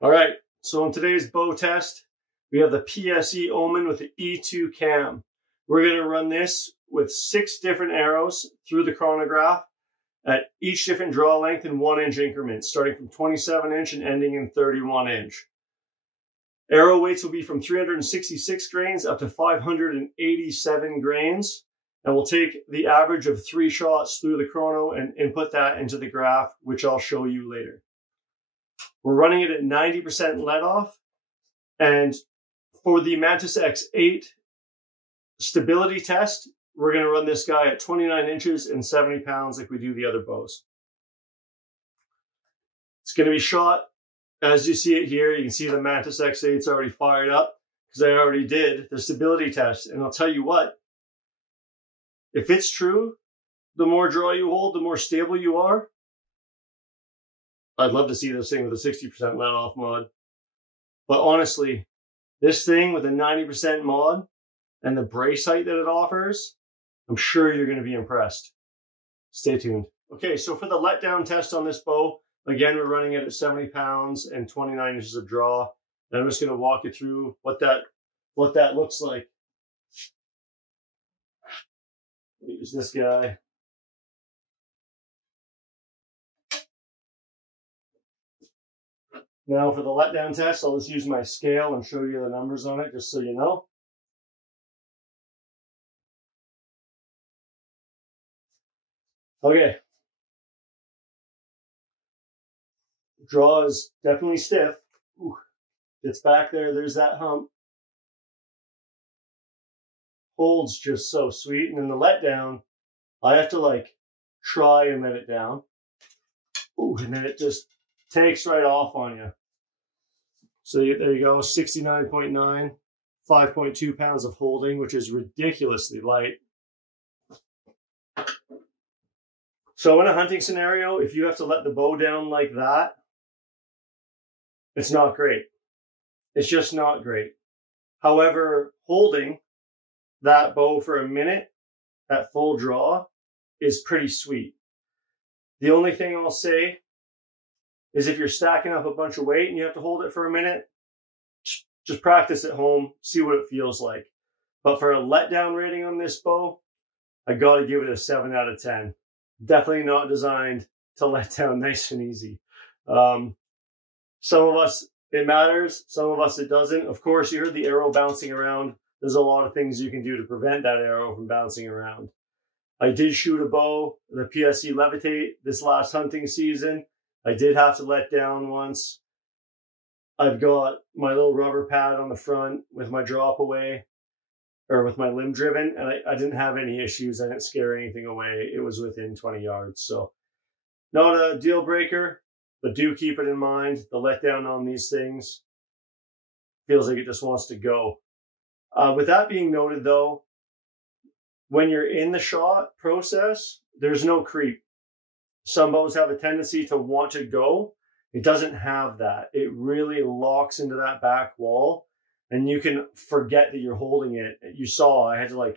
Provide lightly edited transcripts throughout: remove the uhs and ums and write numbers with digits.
All right, so in today's bow test, we have the PSE Omen with the E2 cam. We're going to run this with 6 different arrows through the chronograph at each different draw length in 1-inch increments, starting from 27-inch and ending in 31-inch. Arrow weights will be from 366 grains up to 587 grains, and we'll take the average of 3 shots through the chrono and input that into the graph, which I'll show you later. We're running it at 90% let off, and for the Mantis X8 stability test, we're going to run this guy at 29 inches and 70 pounds like we do the other bows. It's going to be shot as you see it here. You can see the Mantis X8's already fired up because I already did the stability test. And I'll tell you what, if it's true, the more draw you hold, the more stable you are. I'd love to see this thing with a 60% let off mod. But honestly, this thing with a 90% mod and the brace height that it offers, I'm sure you're going to be impressed. Stay tuned. Okay, so for the letdown test on this bow, again, we're running it at 70 pounds and 29 inches of draw. And I'm just going to walk you through what that looks like. Use this guy. Now for the letdown test, I'll just use my scale and show you the numbers on it, just so you know. Okay. Draw is definitely stiff. Ooh, it's back there. There's that hump. Holds just so sweet. And then the letdown, I have to like try and let it down. Ooh, and then it just takes right off on you. So there you go, 69.9, 5.2 pounds of holding, which is ridiculously light. So in a hunting scenario, if you have to let the bow down like that, it's not great. It's just not great. However, holding that bow for a minute at full draw is pretty sweet. The only thing I'll say is if you're stacking up a bunch of weight and you have to hold it for a minute, just practice at home, see what it feels like. But for a letdown rating on this bow, I gotta give it a 7 out of 10. Definitely not designed to let down nice and easy. Some of us, it matters. Some of us, it doesn't. Of course, you heard the arrow bouncing around. There's a lot of things you can do to prevent that arrow from bouncing around. I did shoot a bow, the PSE Levitate, this last hunting season. I did have to let down once. I've got my little rubber pad on the front with my drop away, or with my limb driven, and I didn't have any issues. I didn't scare anything away. It was within 20 yards. So not a deal breaker, but do keep it in mind. The letdown on these things feels like it just wants to go. With that being noted though, when you're in the shot process, there's no creep. Some bows have a tendency to want to go. It doesn't have that. It really locks into that back wall and you can forget that you're holding it. You saw, I had to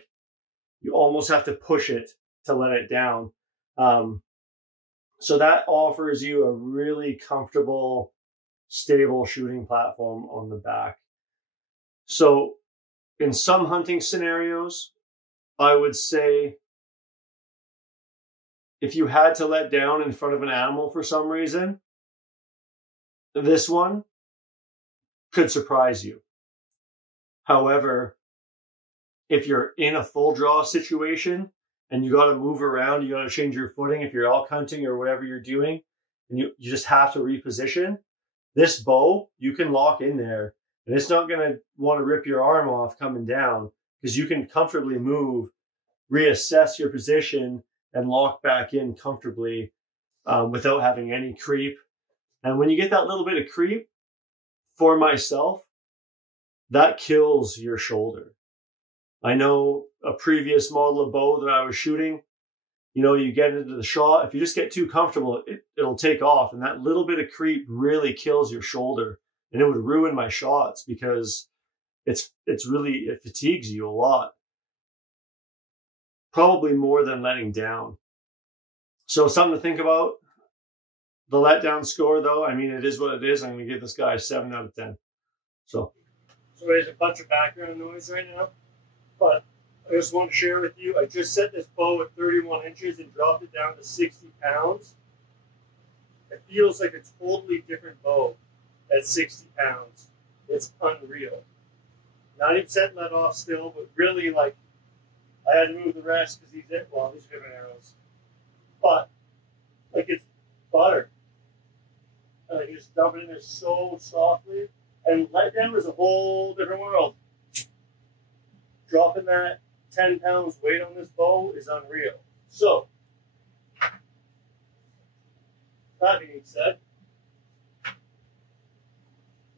you almost have to push it to let it down. So that offers you a really comfortable, stable shooting platform on the back. So in some hunting scenarios, I would say if you had to let down in front of an animal for some reason, this one could surprise you. However, if you're in a full draw situation and you got to move around, you got to change your footing if you're elk hunting or whatever you're doing, and you just have to reposition, this bow, you can lock in there and it's not going to want to rip your arm off coming down because you can comfortably move, reassess your position, and lock back in comfortably without having any creep. And when you get that little bit of creep, for myself, that kills your shoulder. I know a previous model of bow that I was shooting, you get into the shot, if you just get too comfortable, it'll take off. And that little bit of creep really kills your shoulder. And it would ruin my shots because it fatigues you a lot. Probably more than letting down. So something to think about. The letdown score, though, I mean, it is what it is. I'm going to give this guy a 7 out of 10. So there's a bunch of background noise right now, but I just want to share with you, I just set this bow at 31 inches and dropped it down to 60 pounds. It feels like a totally different bow at 60 pounds. It's unreal. 90% let off still, but really, like, I had to move the rest because these are different arrows. But, like, it's butter. And I can just dump it in there so softly. And letdown is a whole different world. Dropping that 10 pounds weight on this bow is unreal. So, that being said,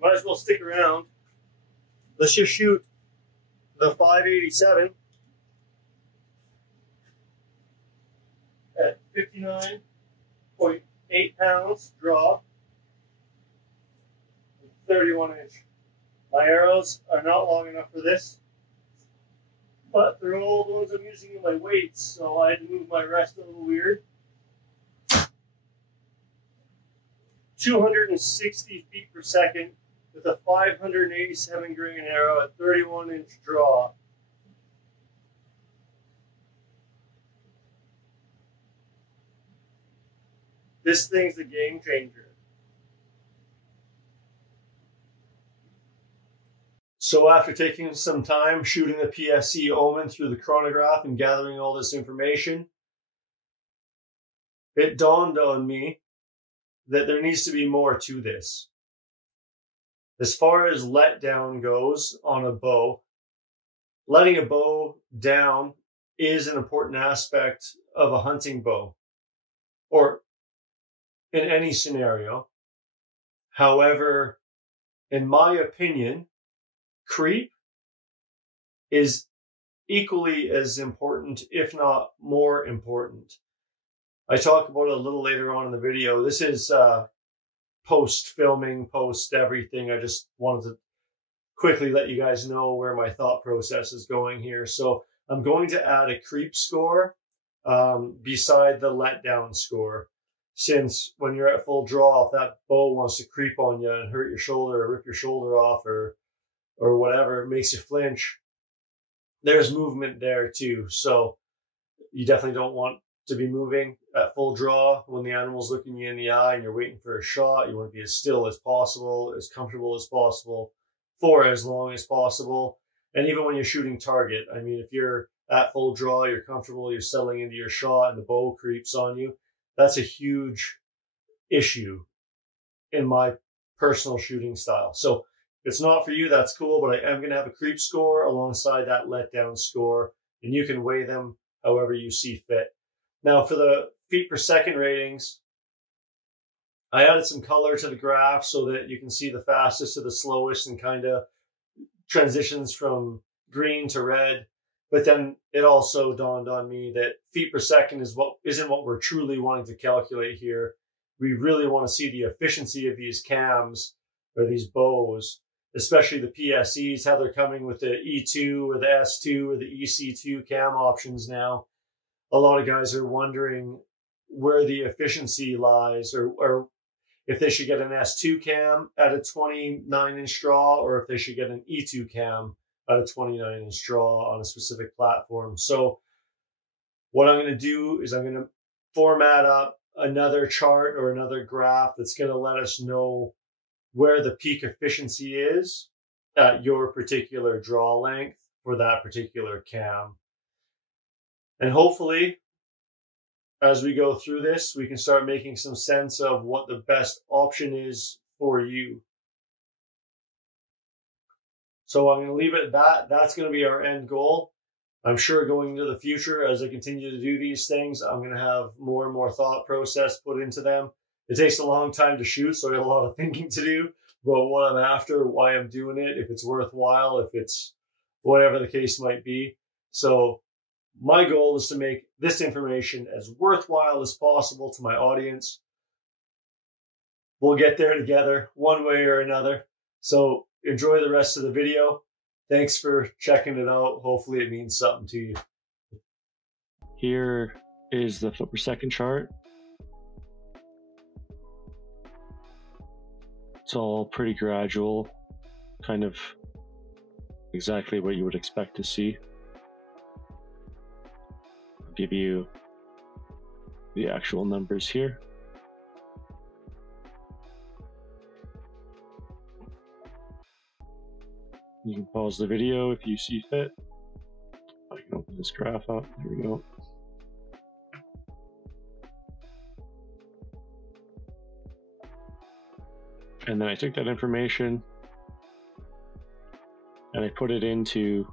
might as well stick around. Let's just shoot the 587 at 59.8 pounds draw, 31 inch. My arrows are not long enough for this, but they're all the ones I'm using in my weights, so I had to move my rest a little weird. 260 feet per second with a 587 grain arrow at 31 inch draw. This thing's a game changer. So after taking some time shooting the PSE Omen through the chronograph and gathering all this information, it dawned on me that there needs to be more to this. As far as letdown goes on a bow, letting a bow down is an important aspect of a hunting bow, or in any scenario. However, in my opinion, creep is equally as important, if not more important. I talk about it a little later on in the video. This is post-filming, post-everything. I just wanted to quickly let you guys know where my thought process is going here. So I'm going to add a creep score beside the letdown score. Since when you're at full draw, if that bow wants to creep on you and hurt your shoulder or rip your shoulder off or whatever, it makes you flinch, there's movement there too. So you definitely don't want to be moving at full draw when the animal's looking you in the eye and you're waiting for a shot. You want to be as still as possible, as comfortable as possible, for as long as possible. And even when you're shooting target, I mean, if you're at full draw, you're comfortable, you're settling into your shot and the bow creeps on you, that's a huge issue in my personal shooting style. So if it's not for you, that's cool, but I am going to have a creep score alongside that letdown score, and you can weigh them however you see fit. Now, for the feet per second ratings, I added some color to the graph so that you can see the fastest to the slowest and kind of transitions from green to red. But then it also dawned on me that feet per second isn't what we're truly wanting to calculate here. We really want to see the efficiency of these cams or these bows, especially the PSEs, how they're coming with the E2 or the S2 or the EC2 cam options now. A lot of guys are wondering where the efficiency lies, or if they should get an S2 cam at a 29-inch draw, or if they should get an E2 cam at a 29-inch draw on a specific platform. So what I'm going to do is I'm going to format up another chart or another graph that's going to let us know where the peak efficiency is at your particular draw length for that particular cam. And hopefully, as we go through this, we can start making some sense of what the best option is for you. So I'm going to leave it at that. That's going to be our end goal. I'm sure going into the future, as I continue to do these things, I'm going to have more and more thought process put into them. It takes a long time to shoot, so I got a lot of thinking to do about what I'm after, why I'm doing it, if it's worthwhile, if it's whatever the case might be. So my goal is to make this information as worthwhile as possible to my audience. We'll get there together one way or another. So enjoy the rest of the video. Thanks for checking it out. Hopefully it means something to you. Here is the foot per second chart. It's all pretty gradual, kind of exactly what you would expect to see. I'll give you the actual numbers here. You can pause the video if you see fit. I can open this graph up. There we go. And then I took that information and I put it into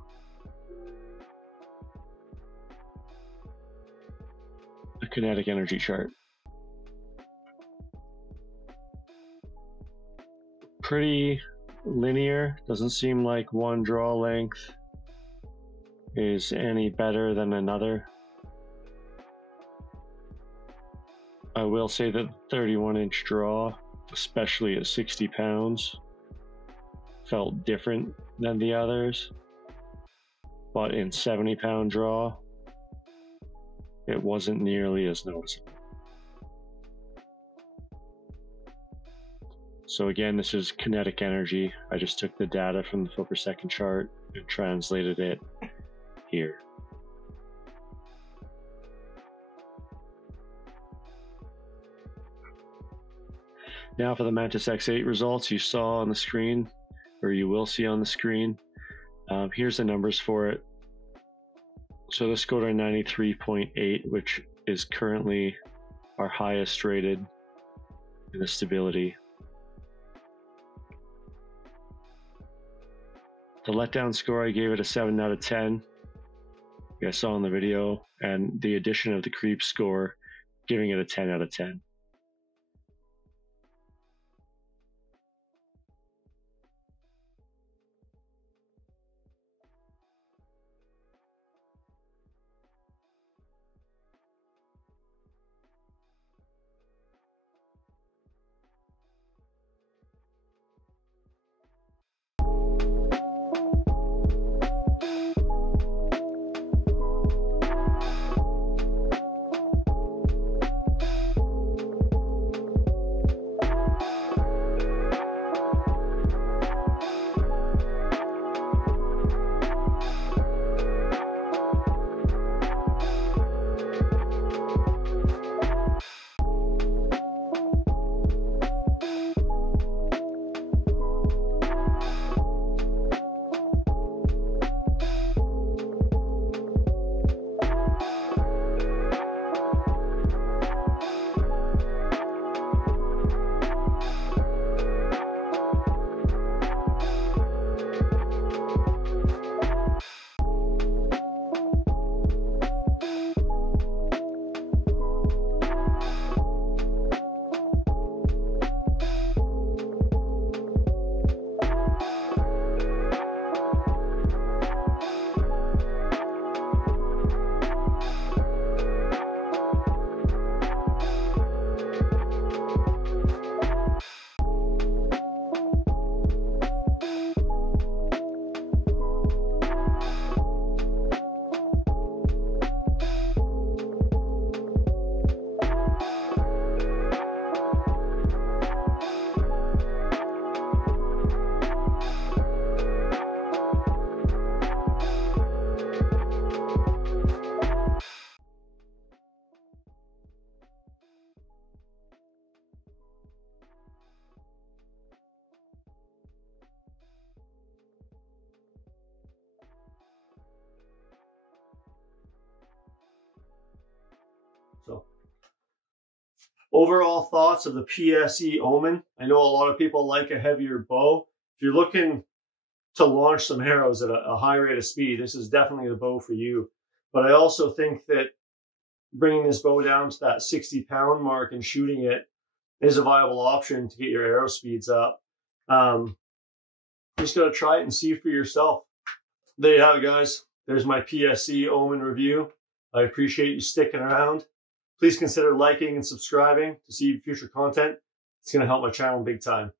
a kinetic energy chart. Pretty linear, doesn't seem like one draw length is any better than another. I will say that the 31-inch draw, especially at 60 pounds, felt different than the others, but in 70-pound draw, it wasn't nearly as noticeable. So again, this is kinetic energy. I just took the data from the foot per second chart and translated it here. Now for the Mantis X8 results you saw on the screen, or you will see on the screen. Here's the numbers for it. So this scored a 93.8, which is currently our highest rated in the stability. The letdown score, I gave it a 7 out of 10. You guys saw in the video, and the addition of the creep score, giving it a 10 out of 10. So, overall thoughts of the PSE Omen. I know a lot of people like a heavier bow. If you're looking to launch some arrows at a high rate of speed, this is definitely the bow for you. But I also think that bringing this bow down to that 60-pound mark and shooting it is a viable option to get your arrow speeds up. Just got to try it and see for yourself. There you have it, guys. There's my PSE Omen review. I appreciate you sticking around. Please consider liking and subscribing to see future content. It's going to help my channel big time.